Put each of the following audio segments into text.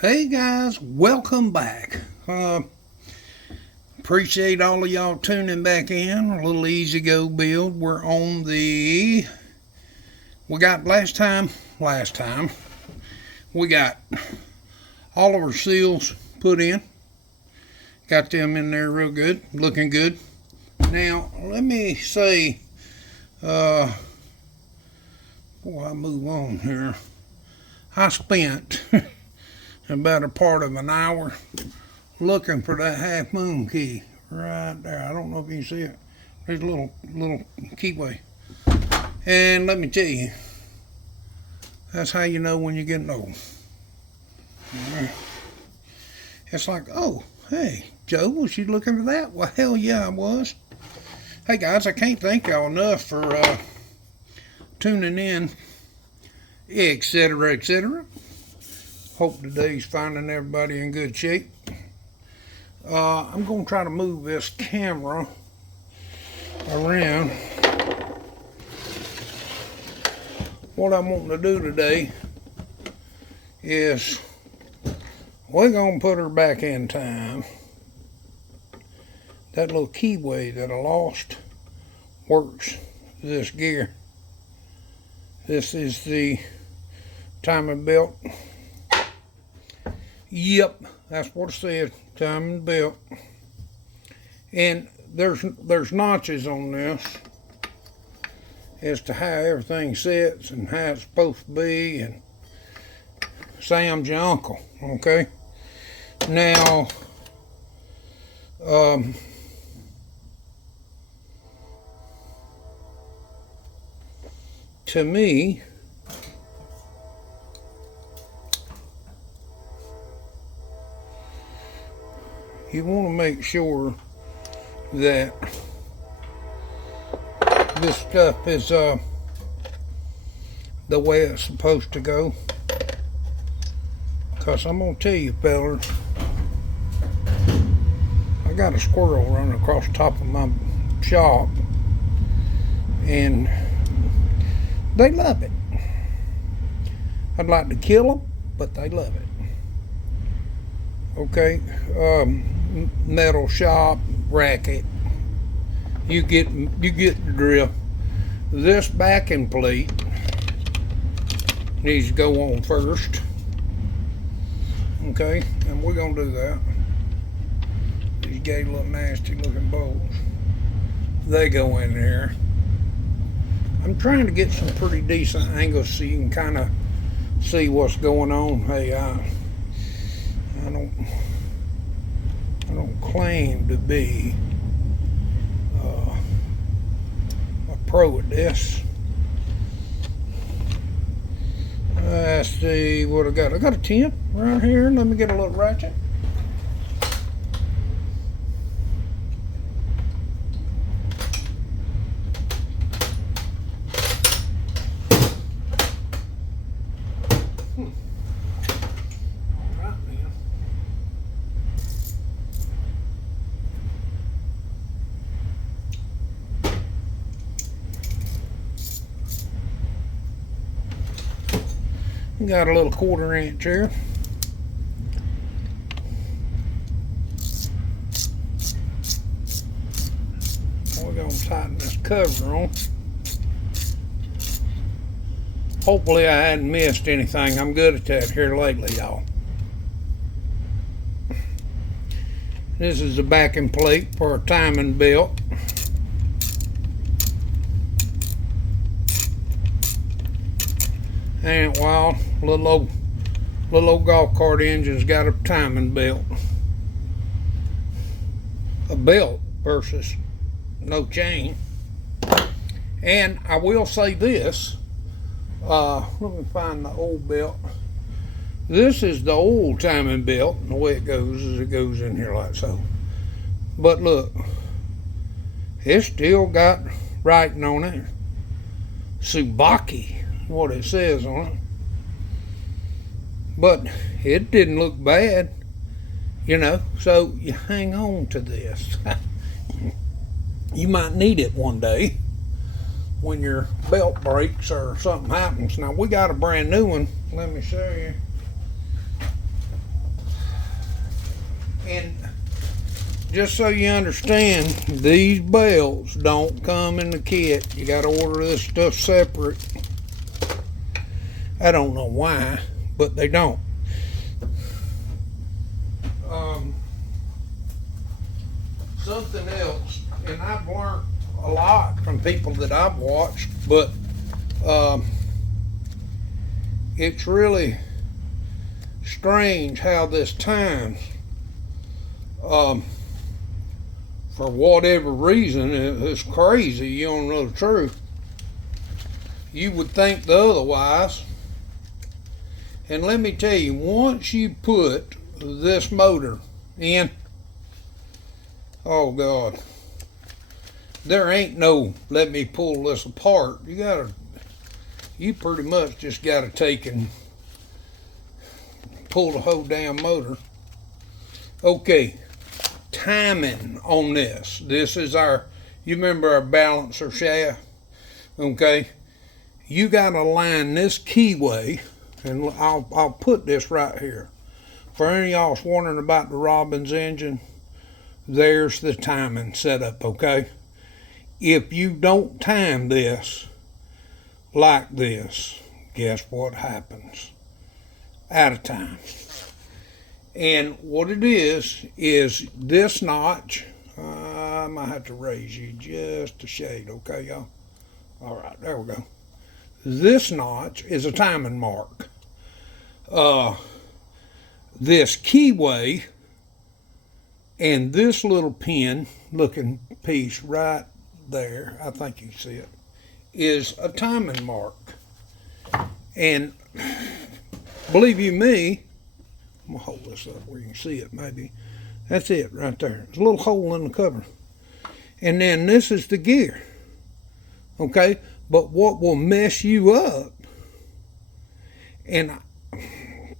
Hey guys, welcome back. Appreciate all of y'all tuning back in. A little Ezgo build. We're on the. We got last time. We got all of our seals put in. Got them in there real good, looking good. Now let me say, before I move on here, I spent about a part of an hour looking for that half moon key right there. I don't know if you can see it. There's a little keyway. And let me tell you, that's how you know when you're getting old. It's like, oh, hey, Joe, was you looking for that? Well, hell yeah, I was. Hey guys, I can't thank y'all enough for tuning in, etc., etc. Hope today's finding everybody in good shape. I'm going to try to move this camera around. What I'm wanting to do today is we're going to put her back in time. That little keyway that I lost works this gear. This is the timing belt. Yep, that's what it said, timing belt. And there's notches on this as to how everything sits and how it's supposed to be, and Sam's your uncle, okay? Now, to me, you want to make sure that this stuff is the way it's supposed to go. Because I'm going to tell you, fellas, I got a squirrel running across the top of my shop, and they love it. I'd like to kill them, but they love it. Okay, metal shop, racket. You get the drift. This backing plate needs to go on first. Okay, and we're gonna do that. These gay little nasty looking bolts, they go in there. I'm trying to get some pretty decent angles so you can kind of see what's going on. Hey, I don't claim to be a pro at this. Let's see what I got. I got a 10 right here. Let me get a little ratchet. Got a little 1/4 inch here. We're going to tighten this cover on. Hopefully I hadn't missed anything. I'm good at that here lately, y'all. This is the backing plate for a timing belt. Ain't wild. Little old golf cart engine's got a timing belt. A belt versus no chain. And I will say this. Let me find the old belt. This is the old timing belt, and the way it goes is it goes in here like so. But look, it's still got writing on it. Subaki, what it says on it. But it didn't look bad, you know, so you hang on to this. You might need it one day when your belt breaks or something happens. Now we got a brand new one. Let me show you. And just so you understand, these belts don't come in the kit. You got to order this stuff separate. I don't know why, but they don't. Something else, and I've learned a lot from people that I've watched, but it's really strange how this time, for whatever reason, it's crazy. You don't know the truth. You would think the otherwise. And let me tell you, once you put this motor in, oh God, there ain't no let me pull this apart. You pretty much just gotta take and pull the whole damn motor. Okay, timing on this. This is you remember our balancer shaft? Okay, you gotta line this keyway, and I'll put this right here. For any of y'all wondering about the Robbins engine, there's the timing setup, okay? If you don't time this like this, guess what happens? Out of time. And what it is this notch, I might have to raise you just a shade, okay, y'all? All right, there we go. This notch is a timing mark. This keyway and this little pin looking piece right there, I think you see it, is a timing mark. And believe you me, I'm gonna hold this up where you can see it maybe. That's it right there. There's a little hole in the cover. And then this is the gear. Okay? But what will mess you up, and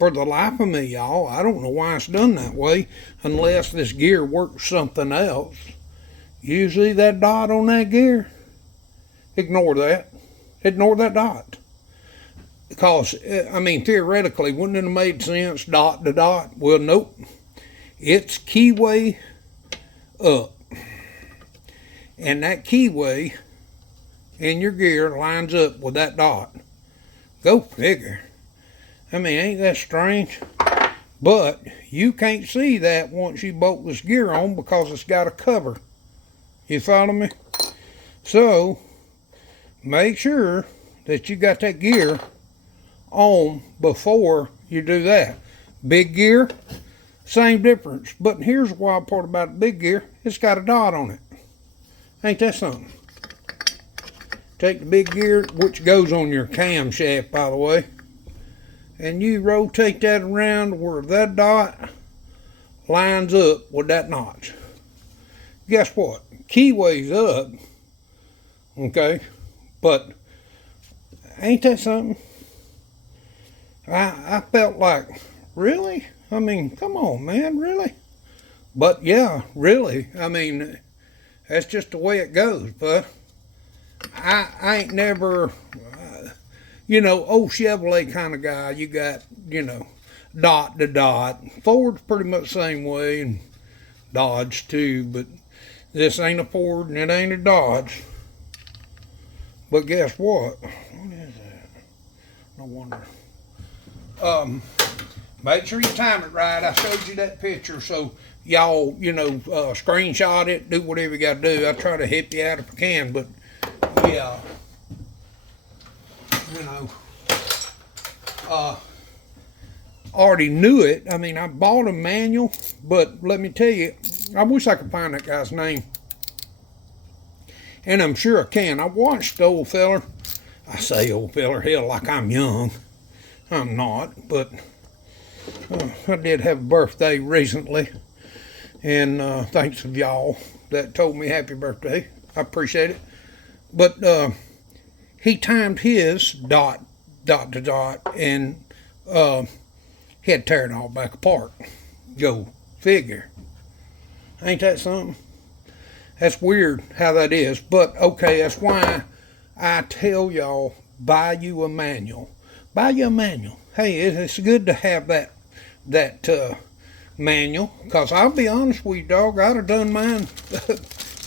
for the life of me, y'all, I don't know why it's done that way unless this gear works something else. Usually that dot on that gear, ignore that. Ignore that dot. Because, I mean, theoretically, wouldn't it have made sense dot to dot? Well, nope. It's keyway up. And that keyway in your gear lines up with that dot. Go figure. I mean, ain't that strange? But you can't see that once you bolt this gear on because it's got a cover. You follow me? So, make sure that you got that gear on before you do that. Big gear, same difference. But here's the wild part about the big gear. It's got a dot on it. Ain't that something? Take the big gear, which goes on your camshaft, by the way, and you rotate that around where that dot lines up with that notch. Guess what? Keyway's up, okay? But ain't that something? I felt like, really? I mean, come on, man, really? But yeah, really. I mean, that's just the way it goes, but I ain't never, old Chevrolet kind of guy. You got, dot to dot. Ford's pretty much the same way, and Dodge too, but this ain't a Ford and it ain't a Dodge. But guess what? What is that? No wonder. Make sure you time it right. I showed you that picture, so y'all, screenshot it, do whatever you got to do. I try to help you out if I can, but yeah, already knew it. I mean, I bought a manual, but let me tell you, I wish I could find that guy's name. And I'm sure I can. I watched the old feller. I say old feller, hell, like I'm young. I'm not, but I did have a birthday recently. And thanks to y'all that told me happy birthday. I appreciate it. But he timed his dot to dot, and he had to tear it all back apart. Go figure. Ain't that something? That's weird how that is. But okay, that's why I tell y'all, buy you a manual. Buy you a manual. Hey, it's good to have that manual, because I'll be honest with you, dog, I'd have done mine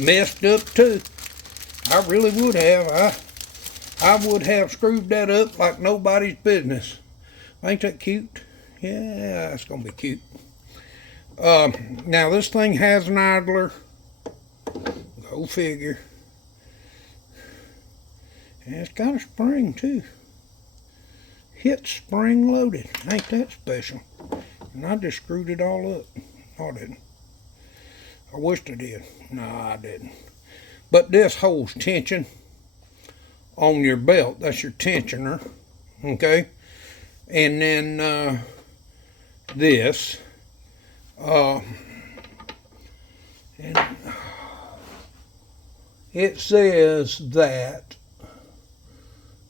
messed up too. I really would have. I would have screwed that up like nobody's business. Ain't that cute? Yeah, it's going to be cute. Now, this thing has an idler. Go figure. And it's got a spring, too. Hit spring loaded. Ain't that special? And I just screwed it all up. No, I didn't. I wished I did. No, I didn't. But this holds tension on your belt. That's your tensioner. Okay? And then this. And it says that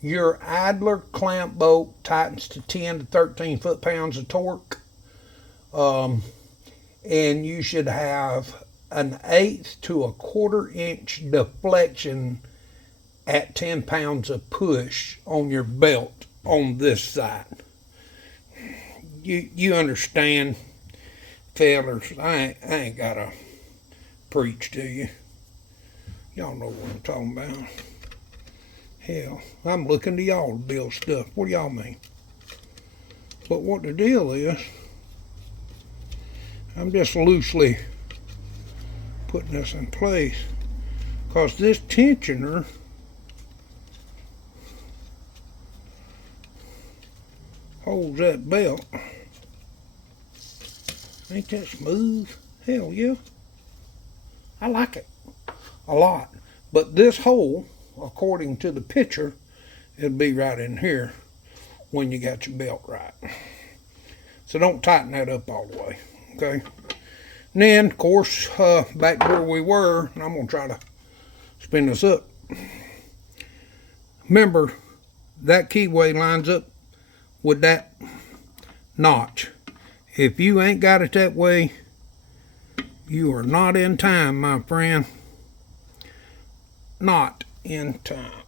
your idler clamp bolt tightens to 10 to 13 foot-pounds of torque. And you should have an 1/8 to 1/4 inch deflection at 10 pounds of push on your belt on this side. You understand, fellers? I ain't gotta preach to you. Y'all know what I'm talking about. Hell, I'm looking to y'all to build stuff. What do y'all mean? But what the deal is, I'm just loosely putting this in place because this tensioner holds that belt. Ain't that smooth? Hell yeah. I like it a lot. But this hole, according to the picture, it'll be right in here when you got your belt right. So don't tighten that up all the way, okay? And then, of course, back where we were, and I'm going to try to spin this up. Remember, that keyway lines up with that notch. If you ain't got it that way, you are not in time, my friend. Not in time.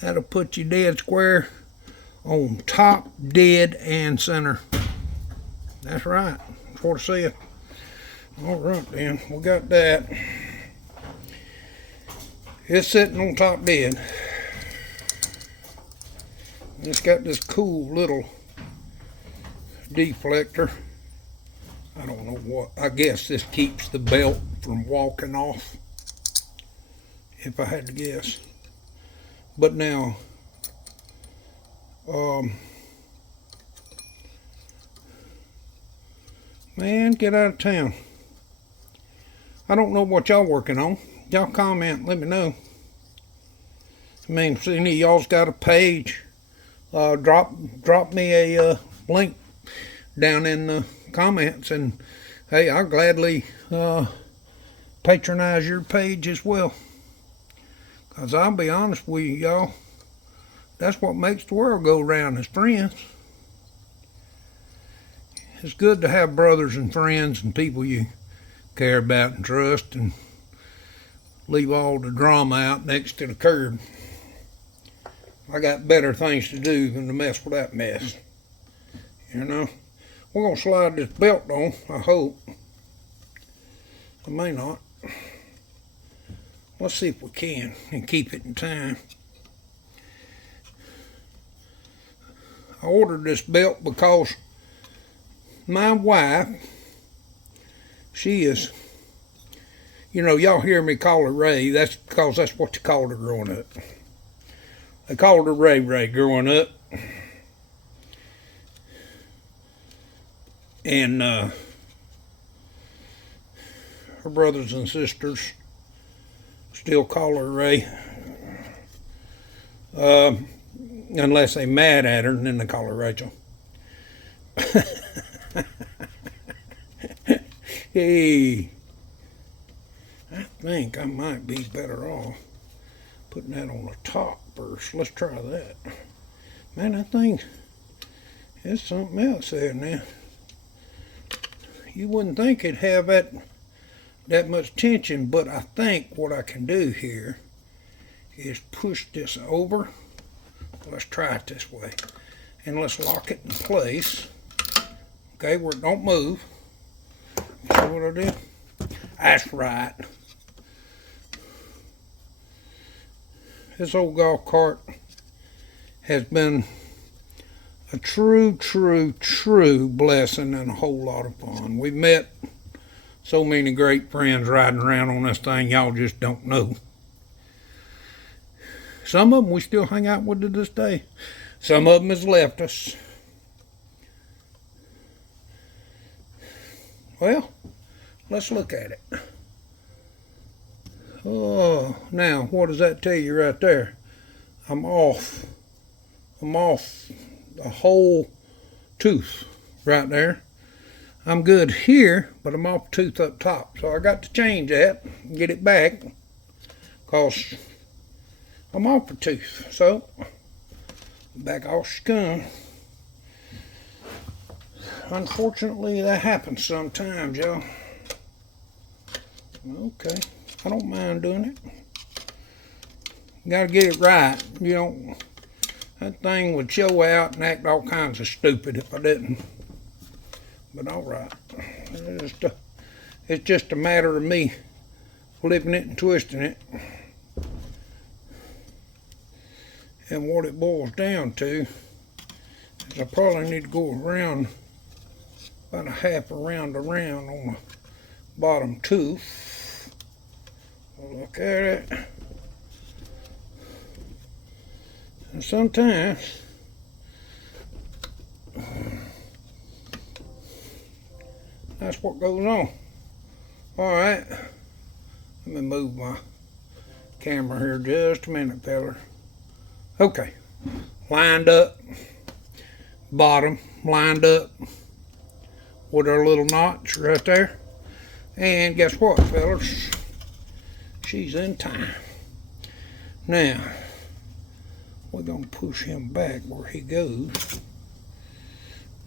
That'll put you dead square on top, dead, and center. That's right. That's what I said. All right, then. We got that. It's sitting on top dead. It's got this cool little deflector. I don't know what. I guess this keeps the belt from walking off, if I had to guess. But now, man, get out of town. I don't know what y'all working on. Y'all comment, let me know. I mean, if any of y'all's got a page, drop me a link down in the comments, and hey, I'll gladly patronize your page as well. Because I'll be honest with you, y'all, that's what makes the world go round, is friends. It's good to have brothers and friends and people you care about and trust, and leave all the drama out next to the curb. I got better things to do than to mess with that mess. You know? We're going to slide this belt on, I hope. I may not. Let's see if we can and keep it in time. I ordered this belt because my wife, she is, you know, y'all hear me call her Ray. That's because that's what you called her growing up. They called her Ray Ray growing up. And her brothers and sisters still call her Ray. Unless they mad at her, and then they call her Rachel. Hey, I think I might be better off putting that on the top first. Let's try that. Man, that thing is something else there now. You wouldn't think it'd have that much tension, but I think what I can do here is push this over. Let's try it this way. And let's lock it in place. Okay, where it don't move. See what I did? That's right. This old golf cart has been a true blessing and a whole lot of fun. We've met so many great friends riding around on this thing, y'all just don't know. Some of them we still hang out with to this day. Some of them has left us. Well, let's look at it. Oh, now, what does that tell you right there? I'm off a whole tooth right there. I'm good here, but I'm off a tooth up top. So I got to change that and get it back because I'm off a tooth. So, back off scum. Unfortunately, that happens sometimes, y'all. Okay, I don't mind doing it. You gotta get it right. You know, that thing would show out and act all kinds of stupid if I didn't. But all right, it's just a matter of me flipping it and twisting it. And what it boils down to is I probably need to go around about a half a round around on the bottom tooth. Look at it. And sometimes that's what goes on. Alright, let me move my camera here just a minute, feller. Okay, lined up, bottom lined up with our little notch right there. And guess what, fellas? She's in time. Now, we're going to push him back where he goes.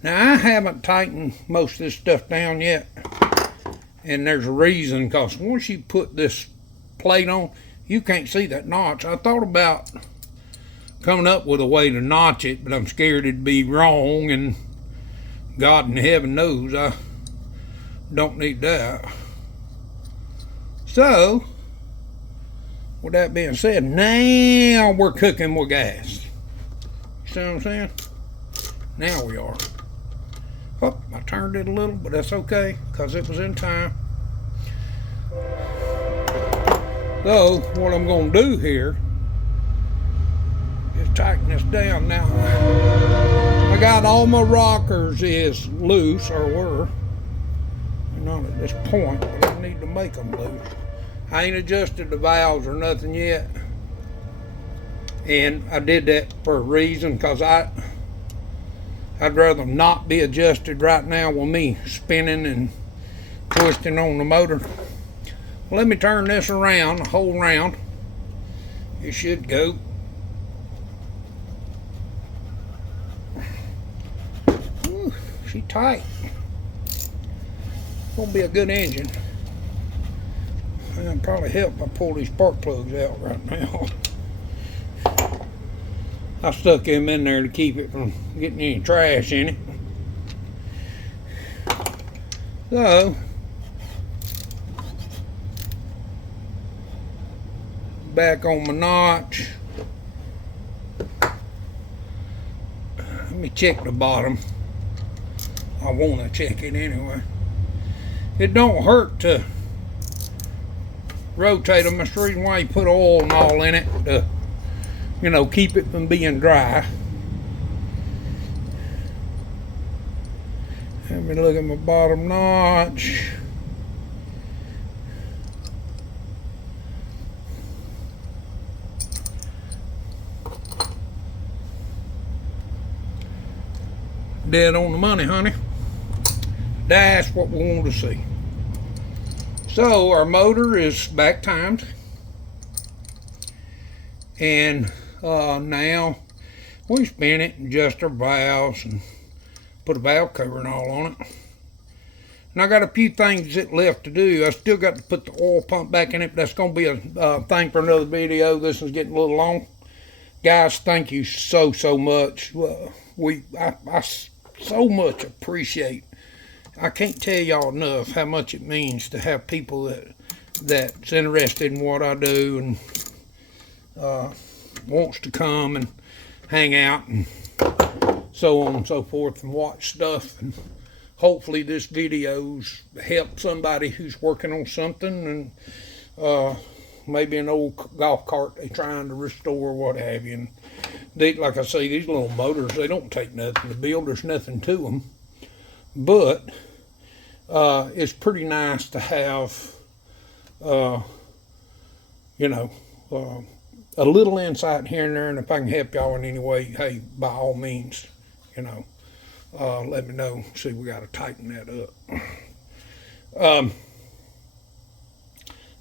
Now, I haven't tightened most of this stuff down yet. And there's a reason, because once you put this plate on, you can't see that notch. I thought about coming up with a way to notch it, but I'm scared it'd be wrong, and God in heaven knows I don't need that. So, with that being said, now we're cooking with gas. You see what I'm saying? Now we are. Oh, I turned it a little, but that's okay, because it was in time. So, what I'm going to do here is tighten this down now. I got all my rockers is loose, or were. They're not at this point, but I need to make them loose. I ain't adjusted the valves or nothing yet. And I did that for a reason, because I'd rather not be adjusted right now with me spinning and twisting on the motor. Let me turn this around, the whole round. It should go. Ooh, she tight. Gonna be a good engine. It'll probably help if I pull these spark plugs out right now. I stuck them in there to keep it from getting any trash in it. So, back on my notch. Let me check the bottom. I want to check it anyway. It don't hurt to rotate them. That's the reason why you put oil and all in it to, you know, keep it from being dry. Let me look at my bottom notch. Dead on the money, honey. That's what we want to see. So our motor is back timed, and now we spin it and adjust our valves and put a valve cover and all on it. And I got a few things that left to do. I still got to put the oil pump back in it, but that's going to be a thing for another video. This is getting a little long. Guys, thank you so much. I so much appreciate. I can't tell y'all enough how much it means to have people that's interested in what I do and wants to come and hang out and so on and so forth and watch stuff. And hopefully this video's helped somebody who's working on something and maybe an old golf cart they're trying to restore, what have you. And like I say, these little motors, they don't take nothing to build. There's nothing to them. But it's pretty nice to have, you know, a little insight here and there. And if I can help y'all in any way, hey, by all means, you know, let me know. See, we got to tighten that up.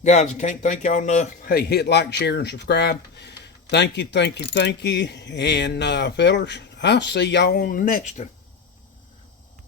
Guys, I can't thank y'all enough. Hey, hit like, share, and subscribe. Thank you, thank you, thank you. And, fellers, I'll see y'all on the next one.